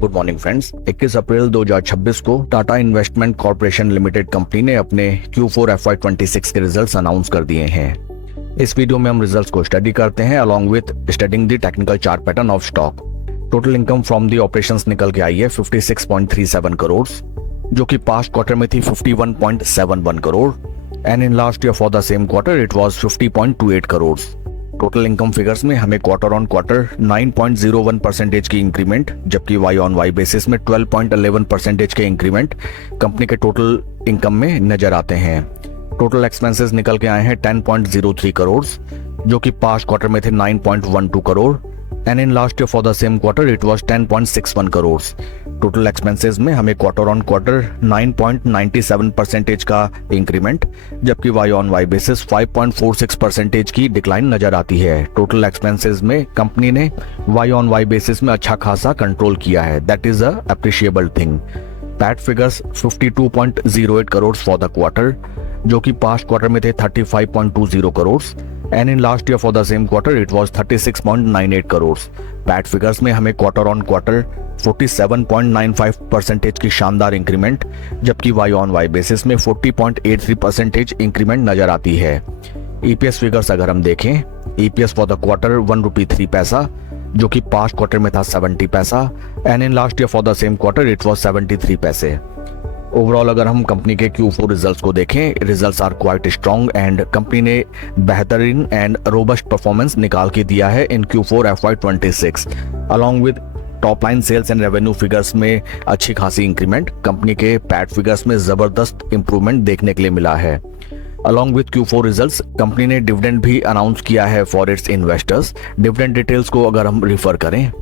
Good morning friends. 21 अप्रैल 2026 को Tata investment corporation limited company ने अपने Q4 FY26 के रिजल्ट्स अनाउंस कर दिए हैं। इस वीडियो में हम रिजल्ट्स को स्टडी करते हैं along with studying the technical chart pattern of stock. Total income from the operations निकल के आई है 56.37 करोड़, जो कि पास्ट क्वार्टर में थी 51.71 crore and in last year for the same quarter it was 50.28 crore. Total income figures में हमें क्वार्टर ऑन क्वार्टर 9.01% की इंक्रीमेंट, जबकि वाई ऑन वाई बेसिस में 12.11% के इंक्रीमेंट कंपनी के टोटल इनकम में नजर आते हैं। टोटल एक्सपेंसेस निकल के आए हैं 10.03 करोड़, जो कि पास्ट क्वार्टर में थे 9.12 crore and in last year for the same quarter it was 10.61 crore. Total expenses में हमें क्वार्टर ऑन क्वार्टर 9.97% का इंक्रीमेंट, जबकि वाई ऑन वाई बेसिस 5.46% की डिक्लाइन नजर आती है। टोटल एक्सपेंसेस में कंपनी ने वाई ऑन वाई बेसिस में अच्छा खासा कंट्रोल किया है, that is a appreciable thing. PAT figures 52.08 crore for the quarter, जो कि पास्ट क्वार्टर में थे 35.20 crore and in last year for the same quarter it was 36.98 crore. PAT figures में हमें क्वार्टर ऑन क्वार्टर 47.95% की शानदार इंक्रीमेंट, जबकि वाई ऑन वाई बेसिस में 40.83% इंक्रीमेंट नजर आती है। ईपीएस फिगर्स अगर हम देखें, ईपीएस फॉर द क्वार्टर 1 रुपी 3 पैसा, जो कि पास्ट क्वार्टर में था 70 पैसा and in last year for the same quarter it was 73 पैसे। ओवरऑल अगर हम कंपनी के Q4 रिजल्ट्स को देखें, results are quite strong and company ने बेहतरीन एंड रोबस्ट परफॉर्मेंस निकाल के दिया है in Q4 FY26 along with top line sales and revenue figures में अच्छी खासी इंक्रीमेंट। कंपनी के पैट फिगर्स में जबरदस्त इंप्रूवमेंट देखने के लिए मिला है। Along with Q4 results company ने डिविडेंड भी अनाउंस किया है for its investors. Dividend details को अगर हम रिफर करें,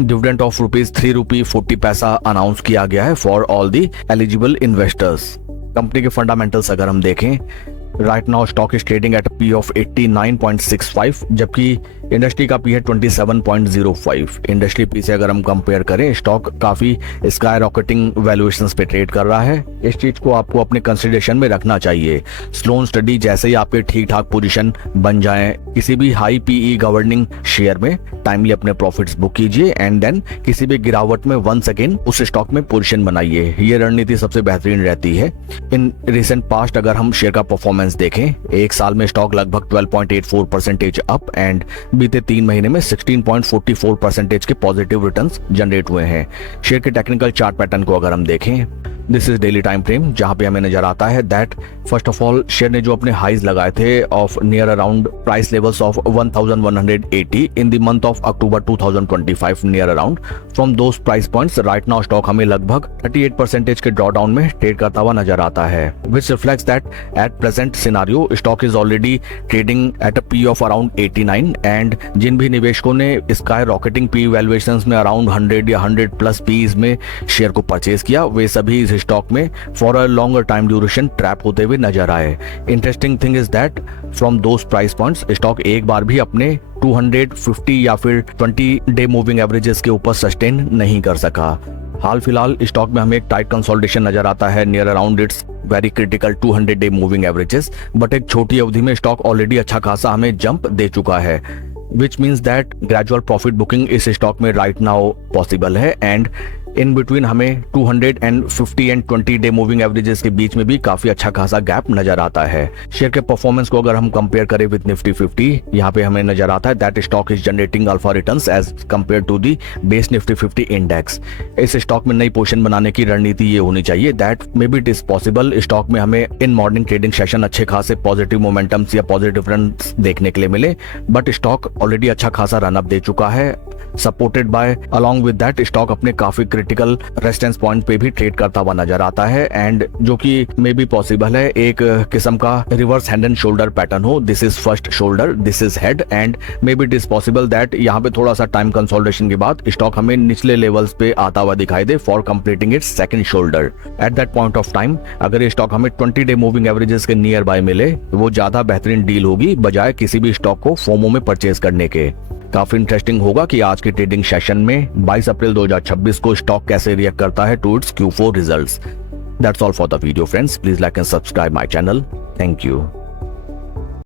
डिविडेंड ऑफ ₹3.40 अनाउंस किया गया है for all the eligible investors. Company के फंडामेंटल्स अगर हम देखें, right now stock is trading at P of 89.65, जबकि इंडस्ट्री का पी है 27.05। इंडस्ट्री पी से अगर हम कंपेयर करें, स्टॉक काफी स्काई रॉकेटिंग वैल्यूएशंस पे ट्रेड कर रहा है। इस चीज को आपको अपने कंसिडरेशन में रखना चाहिए। स्लो स्टडी जैसे ही आपके ठीक ठाक पोजीशन बन जाए किसी भी हाई पीई गवर्निंग शेयर में, टाइमली अपने प्रॉफिट्स बुक कीजिए एंड देन किसी भी गिरावट में वंस अगेन उस स्टॉक में पोजीशन बनाइए। ये रणनीति सबसे बेहतरीन रहती है। इन रिसेंट पास्ट अगर हम शेयर का परफॉर्मेंस देखें, एक साल में स्टॉक लगभग 12.84% अप एंड बीते 3 महीने में 16.44% के पॉजिटिव रिटर्न्स जनरेट हुए हैं। शेयर के टेक्निकल चार्ट पैटर्न को अगर हम देखें, this is daily time frame, जहां पे हमें नजर आता है that first of all share ने जो अपने हाइज लगाए थे of near around price levels of 1180 in the month of October 2025 near around, from those price points right now stock हमें लगभग 38% के ड्रॉ डाउन में ट्रेड करता हुआ नजर आता है, which reflects that at present scenario stock is already trading at a P of around 89 and जिन भी निवेशकों ने स्काई रॉकेटिंग पी वैल्यूएशंस में अराउंड 100 या 100+ पीज में शेयर को परचेज किया, वे सभी इस स्टॉक में for a longer time duration trap होते हुए नजर आए। Interesting thing is that from those price points stock एक बार भी अपने 250 या फिर 20 डे मूविंग एवरेजेस के ऊपर सस्टेन नहीं कर सका। हाल फिलहाल स्टॉक में हमें एक टाइट कंसोलिडेशन नजर आता है near around its very critical 200 day moving averages, but एक छोटी अवधि में स्टॉक ऑलरेडी अच्छा खासा हमें जंप दे चुका है, which means that gradual profit booking इस स्टॉक में राइट नाउ पॉसिबल है एंड इन बिटवीन हमें 250 एंड 20 डे मूविंग एवरेजेस के बीच में भी काफी अच्छा खासा गैप नजर आता है। शेयर के परफॉर्मेंस को अगर हम कंपेयर करें विद निफ्टी 50, यहाँ पे हमें नजर आता है that stock is generating alpha returns as compare to the base Nifty 50 index. इस स्टॉक में नई पोजीशन बनाने की रणनीति ये होनी चाहिए that may B it is possible stock में हमें इन मॉर्निंग ट्रेडिंग सेशन अच्छे खासे पॉजिटिव मोमेंटम्स या पॉजिटिव रन्स देखने के लिए मिले, बट स्टॉक ऑलरेडी अच्छा खासा रन अप दे चुका है, supported by along with that stock अपने काफी क्रिटिकल रेजिस्टेंस पॉइंट पे भी ट्रेड करता हुआ नजर आता है एंड जो कि मे बी पॉसिबल है एक किस्म का reverse hand and shoulder pattern हो। This is first shoulder, this is head and may be it is possible that यहाँ पे थोड़ा सा टाइम कंसोलिडेशन के बाद स्टॉक हमें निचले लेवल्स पे आता हुआ दिखाई दे for completing its second shoulder. At that point of time अगर ये स्टॉक हमें 20 डे मूविंग एवरेजेस के नियर बाय मिले, वो ज्यादा बेहतरीन डील होगी बजाय किसी भी स्टॉक को फोमो में परचेज करने के। काफी इंटरेस्टिंग होगा कि आज के ट्रेडिंग सेशन में 22 अप्रैल 2026 को स्टॉक कैसे रिएक्ट करता है to its Q4 results. That's all for the video friends, please like and subscribe my channel. Thank you.